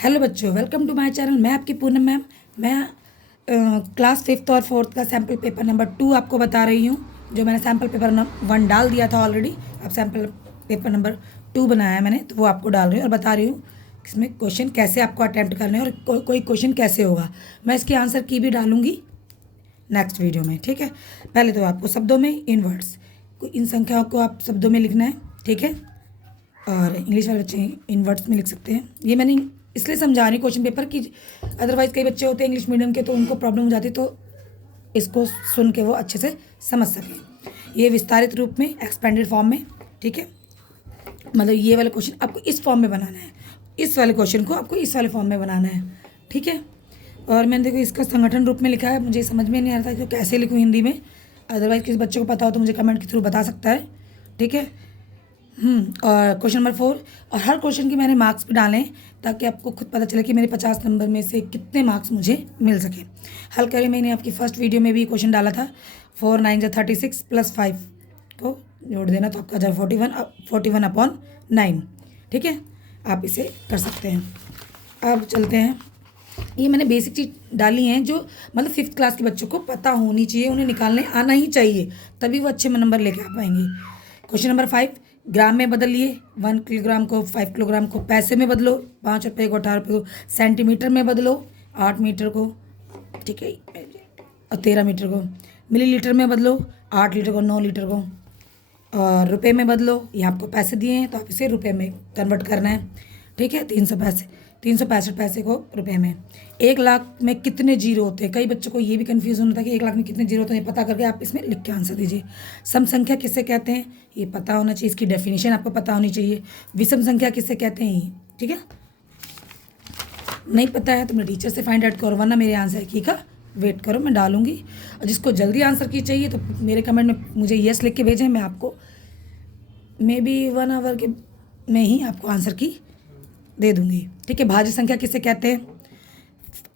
Hello बच्चों, welcome to my channel. मैं आपकी पूनम मैम। मैं क्लास 5th और 4th का सैम्पल पेपर नंबर 2 आपको बता रही हूँ। जो मैंने सैम्पल पेपर नंबर 1 डाल दिया था ऑलरेडी, अब सैम्पल पेपर नंबर 2 बनाया है मैंने, तो वो आपको डाल रही हूँ और बता रही हूँ इसमें क्वेश्चन कैसे आपको अटैम्प्ट करने हैं और कोई क्वेश्चन कैसे होगा। मैं इसकी आंसर की भी डालूंगी नेक्स्ट वीडियो में, ठीक है। पहले तो आपको शब्दों में इन वर्ड्स, इन संख्याओं को आप शब्दों में लिखना है, ठीक है। और इंग्लिश वाले बच्चे इन वर्ड्स में लिख सकते हैं। ये मैंने इसलिए समझा रही क्वेश्चन पेपर की, अदरवाइज़ कई बच्चे होते हैं इंग्लिश मीडियम के, तो उनको प्रॉब्लम हो जाती है, तो इसको सुन के वो अच्छे से समझ सकें। ये विस्तारित रूप में, एक्सपेंडेड फॉर्म में, ठीक है। मतलब ये वाला क्वेश्चन आपको इस फॉर्म में बनाना है, इस वाले क्वेश्चन को आपको इस वाले फॉर्म में बनाना है, ठीक है। और मैंने देखो इसका संगठन रूप में लिखा है, मुझे समझ में नहीं आ रहा था कि कैसे लिखूँ हिंदी में। अदरवाइज़ किसी बच्चे को पता हो तो मुझे कमेंट के थ्रू बता सकता है, ठीक है। और क्वेश्चन नंबर 4, और हर क्वेश्चन की मैंने मार्क्स भी डाले हैं ताकि आपको खुद पता चले कि मेरे 50 नंबर में से कितने मार्क्स मुझे मिल सके। हल करें, मैंने आपकी फर्स्ट वीडियो में भी क्वेश्चन डाला था। 4 9 36 + 5 को जोड़ देना तो आपका जब 41/9, ठीक है। आप इसे कर सकते हैं। अब चलते हैं, ये मैंने बेसिक चीज़ डाली हैं जो मतलब 5th क्लास के बच्चों को पता होनी चाहिए, उन्हें निकालने आना ही चाहिए, तभी वो अच्छे नंबर लेके आ पाएंगे। क्वेश्चन नंबर 5, ग्राम में बदलिए। 1 किलोग्राम को 5 किलोग्राम को पैसे में बदलो, 5 रुपये को 18 रुपये को सेंटीमीटर में बदलो, 8 मीटर को, ठीक है, और 13 मीटर को मिलीलीटर में बदलो, 8 लीटर को 9 लीटर को, और रुपए में बदलो। ये आपको पैसे दिए हैं तो आप इसे रुपए में कन्वर्ट करना है, ठीक है। 365 पैसे को रुपए में। 1 लाख में कितने जीरो होते हैं, कई बच्चों को ये भी कन्फ्यूजन होता है कि 1 लाख में कितने जीरो होते हैं, पता करके आप इसमें लिख के आंसर दीजिए। सम संख्या किसे कहते हैं, ये पता होना चाहिए, इसकी डेफिनेशन आपको पता होनी चाहिए। विषम संख्या किसे कहते हैं, ठीक है। नहीं पता है तो मेरे टीचर से फाइंड आउट करो, वरना मेरे आंसर की का वेट करो, मैं डालूंगी। और जिसको जल्दी आंसर की चाहिए तो मेरे कमेंट में मुझे यस लिख के भेजें, मैं आपको मे बी 1 आवर के में ही आपको आंसर की दे दूंगी, ठीक है। भाज्य संख्या किसे कहते हैं,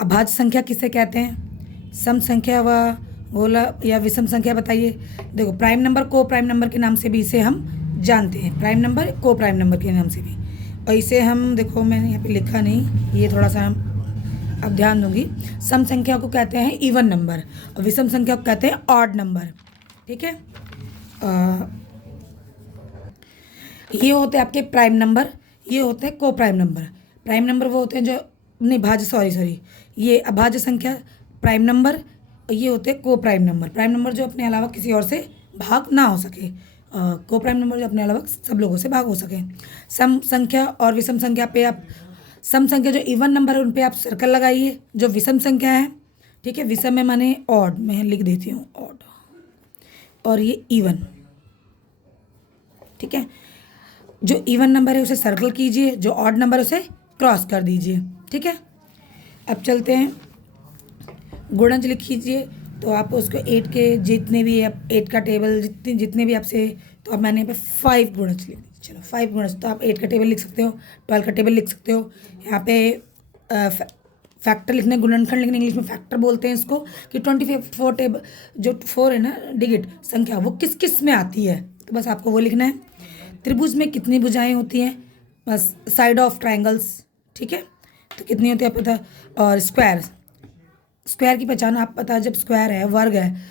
अभाज्य संख्या किसे कहते हैं, सम संख्या व गोला या विषम संख्या बताइए। देखो, प्राइम नंबर को प्राइम नंबर के नाम से भी इसे हम जानते हैं, प्राइम नंबर को प्राइम नंबर के नाम से भी। और इसे हम, देखो मैंने यहाँ पे लिखा नहीं, ये थोड़ा सा अब ध्यान दूंगी। सम संख्या को कहते हैं इवन नंबर और विषम संख्या को कहते हैं ऑड नंबर, ठीक है। ये होते हैं आपके प्राइम नंबर, ये होते हैं को प्राइम नंबर। प्राइम नंबर वो होते हैं जो नहीं भाज्य, सॉरी, ये अभाज्य संख्या प्राइम नंबर, ये होते हैं को प्राइम नंबर। प्राइम नंबर जो अपने अलावा किसी और से भाग ना हो सके, को प्राइम नंबर जो अपने अलावा सब लोगों से भाग हो सके। सम संख्या और विषम संख्या पे आप, सम संख्या जो इवन नंबर है उन पे आप सर्कल लगाइए, जो विषम संख्या है, ठीक है, विषम में माने ऑड, मैं लिख देती हूँ ऑड, और ये इवन, ठीक है। जो इवन नंबर है उसे सर्कल कीजिए, जो ऑड नंबर है उसे क्रॉस कर दीजिए, ठीक है। अब चलते हैं, गुणज लिख लीजिए, तो आप उसको 8 के जितने भी आप 8 का टेबल जितने भी आपसे, तो अब मैंने यहाँ पे 5 गुणज लिख दीजिए। चलो 5 गुणज, तो आप 8 का टेबल लिख सकते हो, 12 का टेबल लिख सकते हो। यहाँ पे फैक्टर लिखने, गुणनखंड लिखने, इंग्लिश में फैक्टर बोलते हैं इसको, कि 24 टेबल, जो 4 है ना डिजिट संख्या, वो किस किस में आती है, तो बस आपको वो लिखना है। त्रिभुज में कितनी भुजाएं होती हैं, बस साइड ऑफ ट्राइंगल्स, ठीक है, तो कितनी होती है आप पता। और स्क्वायर की पहचान आप पता, जब स्क्वायर है, वर्ग है,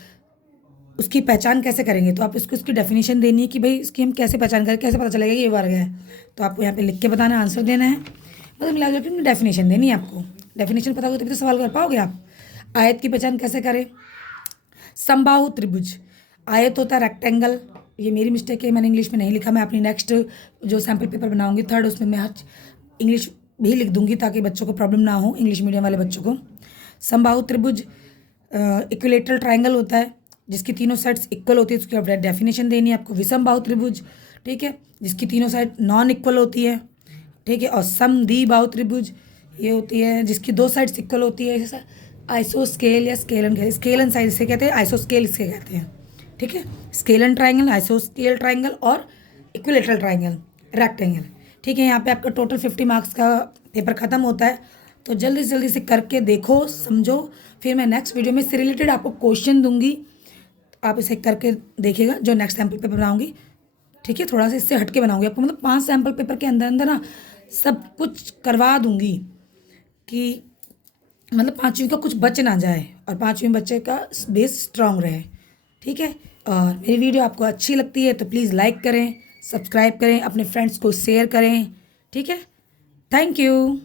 उसकी पहचान कैसे करेंगे, तो आप इसको इसकी डेफिनेशन देनी है कि भाई इसकी हम कैसे पहचान करें, कैसे पता चलेगा कि ये वर्ग है, तो आपको यहाँ पे लिख के बताना, आंसर देना है। मतलब मिला जुला के डेफिनेशन देनी है आपको, डेफिनेशन पता होगी तभी तो सवाल कर पाओगे आप। आयत की पहचान कैसे करें, समबाहु त्रिभुज, आयत होता है रेक्टेंगल, ये मेरी मिस्टेक है, मैंने इंग्लिश में नहीं लिखा, मैं अपनी नेक्स्ट जो सैम्पल पेपर बनाऊंगी 3rd, उसमें मैं इंग्लिश भी लिख दूंगी ताकि बच्चों को प्रॉब्लम ना हो, इंग्लिश मीडियम वाले बच्चों को। समबाहु त्रिभुज इक्विलेटरल ट्राइंगल होता है जिसकी तीनों साइड्स इक्वल होती है, उसकी डेफिनेशन देनी है आपको। विषम बाहु त्रिभुज, ठीक है, जिसकी तीनों साइड नॉन इक्वल होती है, ठीक है। और समद्विबाहु त्रिभुज ये होती है जिसकी 2 साइड्स इक्वल होती है, जैसा आइसोस्केल या स्केलन, स्केलन साइड से कहते हैं, आइसोस्केल इससे कहते हैं, ठीक है। स्केलन ट्राइंगल, आइसोस्केल ट्राइंगल और इक्विलेटरल ट्राइंगल, रेक्टेंगल, ठीक है। यहाँ पे आपका टोटल 50 मार्क्स का पेपर खत्म होता है, तो जल्दी से जल्दी से करके देखो, समझो, फिर मैं नेक्स्ट वीडियो में इससे रिलेटेड आपको क्वेश्चन दूंगी, आप इसे करके देखिएगा जो नेक्स्ट सैम्पल पेपर बनाऊंगी, ठीक है। थोड़ा सा इससे हट के बनाऊंगी आपको, मतलब 5 सैम्पल पेपर के अंदर अंदर ना सब कुछ करवा दूंगी, कि मतलब पाँचवीं का कुछ बच ना जाए और पाँचवीं बच्चे का बेस स्ट्रांग रहे। ठीक है, और मेरी वीडियो आपको अच्छी लगती है तो प्लीज़ लाइक करें, सब्सक्राइब करें, अपने फ्रेंड्स को शेयर करें। ठीक है, थैंक यू।